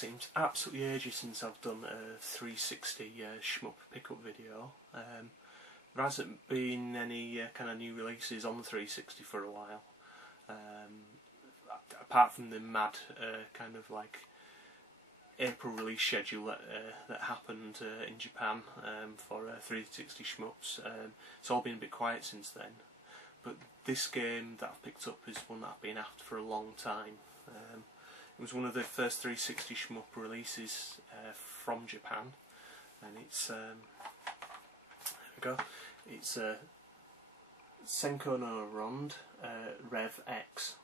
seems absolutely ages since I've done a 360 shmup pickup video. There hasn't been any kind of new releases on the 360 for a while, apart from the mad kind of like April release schedule that happened in Japan for 360 shmups. It's all been a bit quiet since then, but this game that I've picked up is one that I've been after for a long time. It was one of the first 360 shmup releases from Japan, and it's there we go. It's Senko no Ronde Rev X.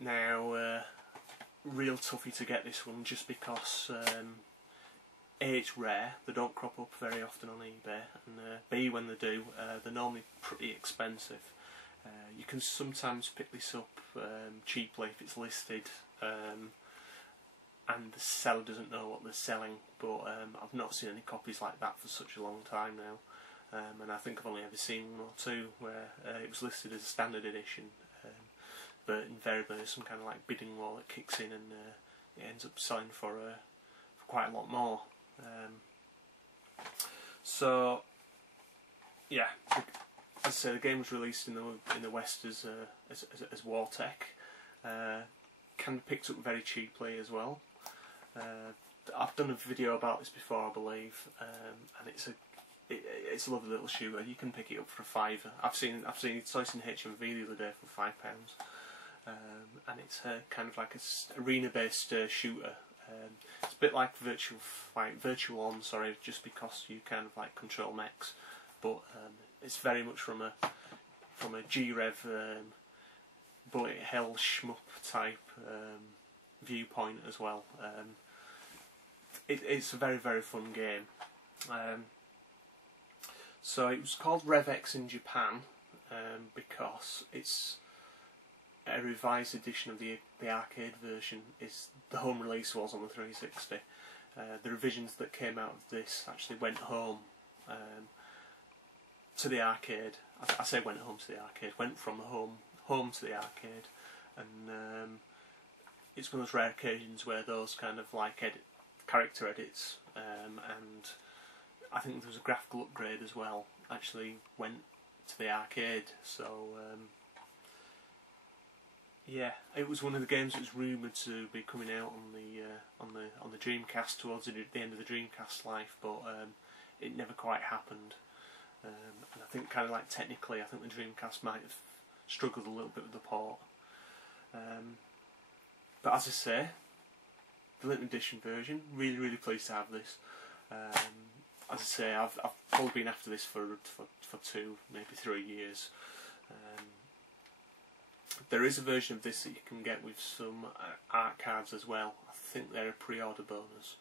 Now, real toughie to get this one, just because A, it's rare, they don't crop up very often on eBay, and B, when they do, they're normally pretty expensive. You can sometimes pick this up cheaply if it's listed and the seller doesn't know what they're selling, but I've not seen any copies like that for such a long time now, and I think I've only ever seen one or two where it was listed as a standard edition, but invariably there's some kind of like bidding war that kicks in and it ends up selling for quite a lot more. So yeah, as I say, the game was released in the West as War Tech. Can be picked up very cheaply as well. I've done a video about this before, I believe, and it's a lovely little shooter. You can pick it up for a £5. I've seen it's in HMV the other day for £5, and it's kind of like a arena-based shooter. It's a bit like Virtual On, sorry, just because you kind of like control mechs, but it's very much from a G-Rev bullet hell shmup type viewpoint as well. It's a very fun game. So it was called Rev X in Japan because it's a revised edition of the arcade version. Is the home release was on the 360. The revisions that came out of this actually went home to the arcade. I say went home to the arcade. Went from the home to the arcade, and it's one of those rare occasions where those kind of like character edits and I think there was a graphical upgrade as well actually went to the arcade. So yeah, it was one of the games that was rumoured to be coming out on the Dreamcast towards the end of the Dreamcast life, but it never quite happened. And I think kind of like technically, I think the Dreamcast might have struggled a little bit with the port. But as I say, the limited edition version, really pleased to have this. As I say, I've probably been after this for 2, maybe 3 years. There is a version of this that you can get with some art cards as well. I think they're a pre-order bonus.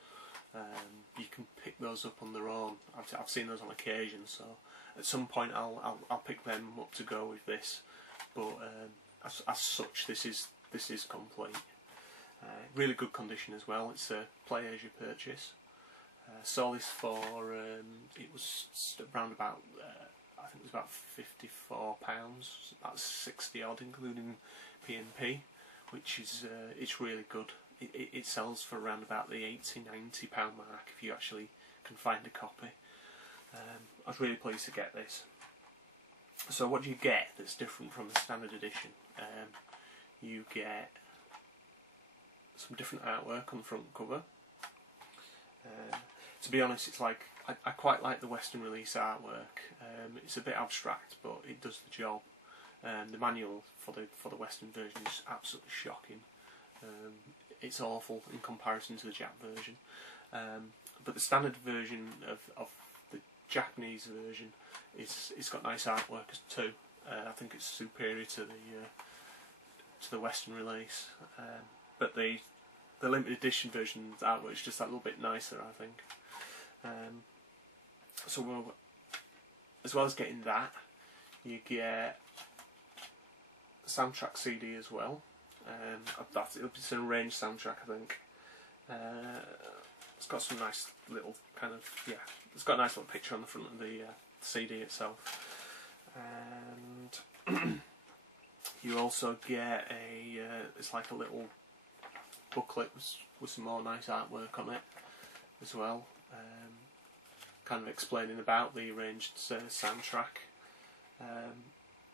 You can pick those up on their own. I've seen those on occasion, so at some point I'll pick them up to go with this. But as such, this is complete. Really good condition as well. It's a play as you purchase. Saw this for it was around about I think it was about £54, about 60 odd including P&P, which is it's really good. It sells for around about the £80–90 mark if you actually can find a copy. I was really pleased to get this. So what do you get that's different from the standard edition? You get some different artwork on the front cover. To be honest, it's like I quite like the Western release artwork. It's a bit abstract, but it does the job. The manual for the Western version is absolutely shocking. It's awful in comparison to the Jap version. But the standard version of the Japanese version it's got nice artwork too. I think it's superior to the Western release. But the limited edition version artwork is just that little bit nicer, I think. So as well as getting that, you get the soundtrack CD as well. It's an arranged soundtrack, I think. It's got some nice little kind of it's got a nice little picture on the front of the CD itself, and you also get it's like a little booklet with some more nice artwork on it as well, kind of explaining about the arranged soundtrack.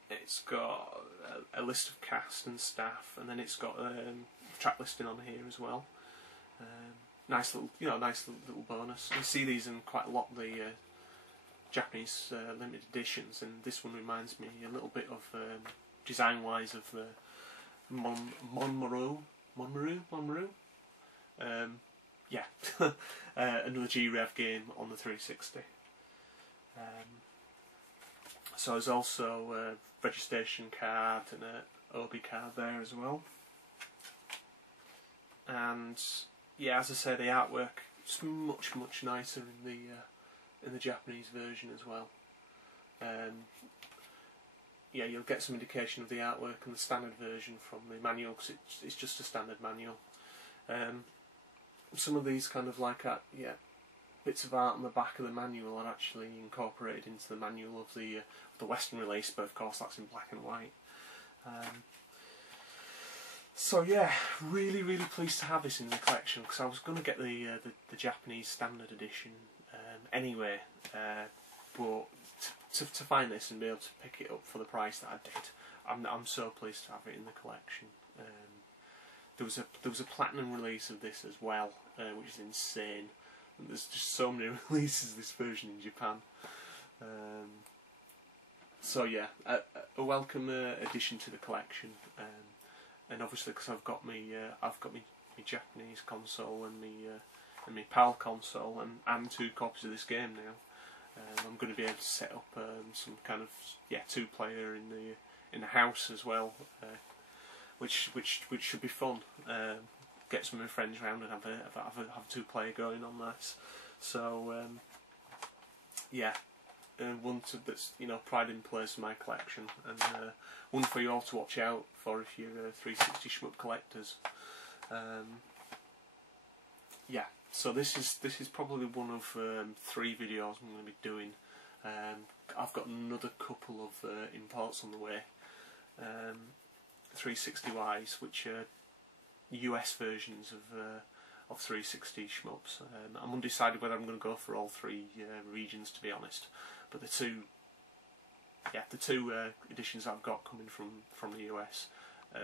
It's got a list of cast and staff, and then it's got track listing on here as well. Nice little, nice little bonus. You see these in quite a lot of the Japanese limited editions, and this one reminds me a little bit of design-wise of the Monmaru. Yeah, another G-Rev game on the 360. So there's also a registration card and a Obi card there as well. And yeah, as I say, the artwork is much nicer in the Japanese version as well. Yeah, you'll get some indication of the artwork in the standard version from the manual, because it's just a standard manual. Some of these kind of like bits of art on the back of the manual are actually incorporated into the manual of the Western release, but of course that's in black and white. So yeah, really pleased to have this in the collection, because I was going to get the Japanese standard edition anyway, but to find this and be able to pick it up for the price that I did, I'm so pleased to have it in the collection. There was a platinum release of this as well, which is insane. And there's just so many releases of this version in Japan. So yeah, a welcome addition to the collection. And obviously, because I've got my Japanese console and my PAL console and 2 copies of this game now, I'm going to be able to set up some kind of 2-player in the house as well, which should be fun. Get some of my friends around and have a 2-player going on this. So yeah, one that's pride in place in my collection, and one for you all to watch out for if you're 360 shmup collectors. Yeah, so this is probably one of 3 videos I'm going to be doing. I've got another couple of imports on the way, 360 wise, which are US versions of 360 shmups. I'm undecided whether I'm going to go for all 3 regions, to be honest. But the two editions I've got coming from the US,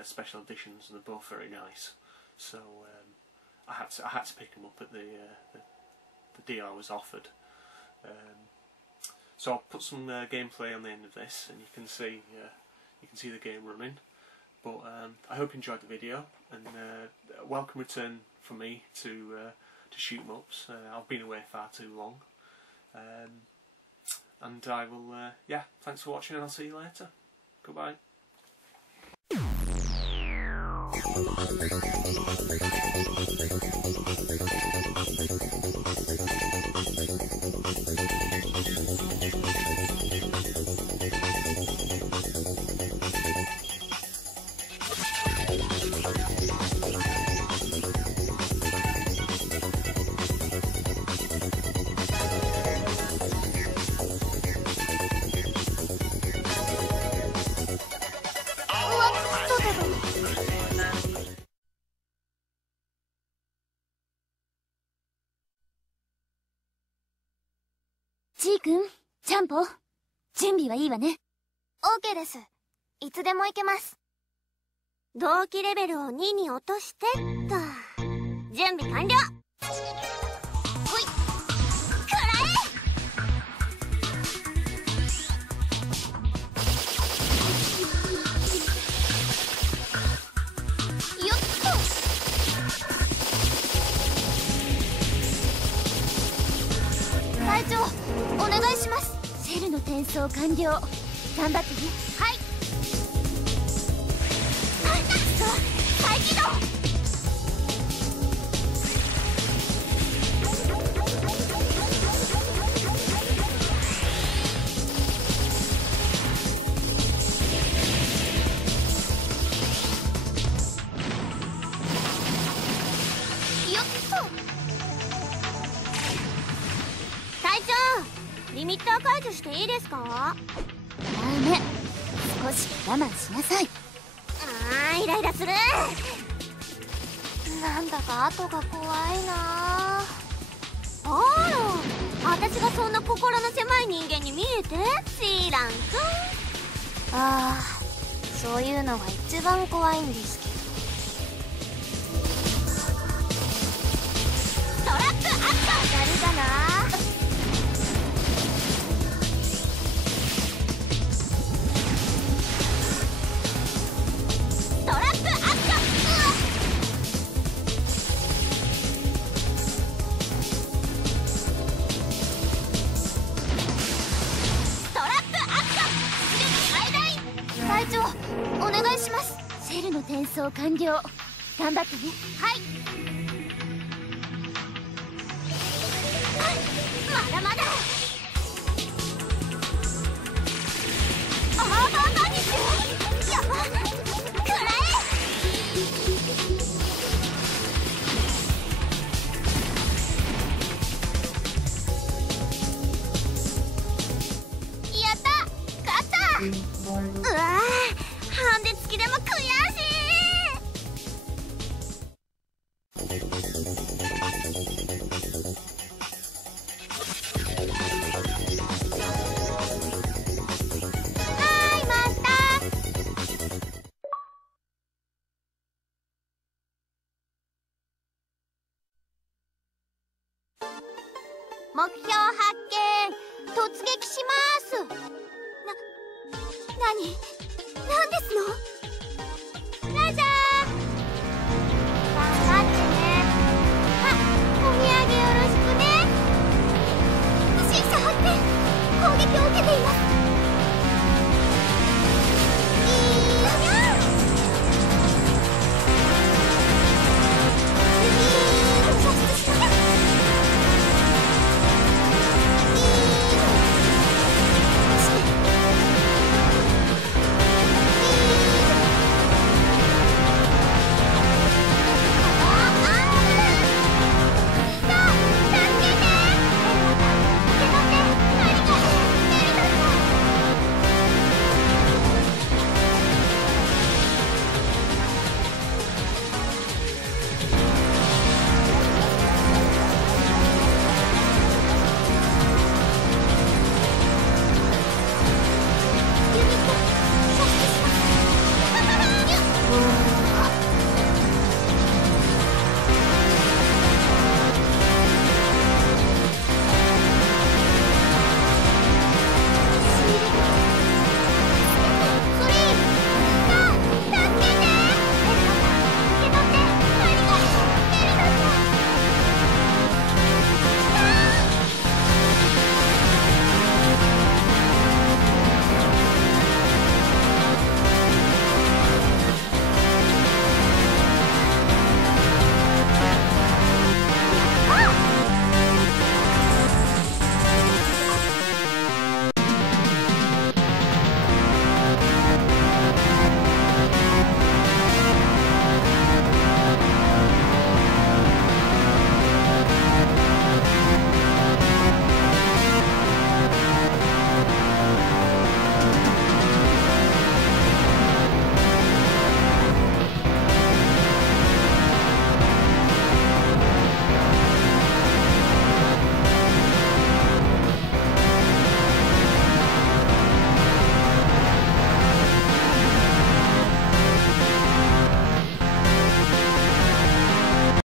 special editions, and they're both very nice. So I had to pick them up at the deal I was offered. So I'll put some gameplay on the end of this, and you can see the game running. But I hope you enjoyed the video, and welcome return from me to shoot 'em ups. I've been away far too long, and I will. Thanks for watching, and I'll see you later. Goodbye. G 君、ちゃんぽ、準備はいいわね。OK です。いつでも行けます。同期レベルを2に落としてっと。準備完了。ほい、くらえ。よっと。隊長、お願いします。シェルの転送完了。頑張ってね。はい。再起動。よっと。隊長、リミッター解除していいですか？ダメ。少し我慢しなさい。イライラする。なんだか後が怖いな。あら、私がそんな心の狭い人間に見えてシーラン君。ああ、そういうのが一番怖いんですけど。トラップアクション。当たるかな。トラップアクション。隊長、お願いします。セルの転送完了。頑張ってね。はい。まだまだ。アーバーバニッシュ。やばっ、くらえ。やった、勝った。うわー、ハンデ付きでも悔しい。はい、また。目標発見。突撃します。何ですの？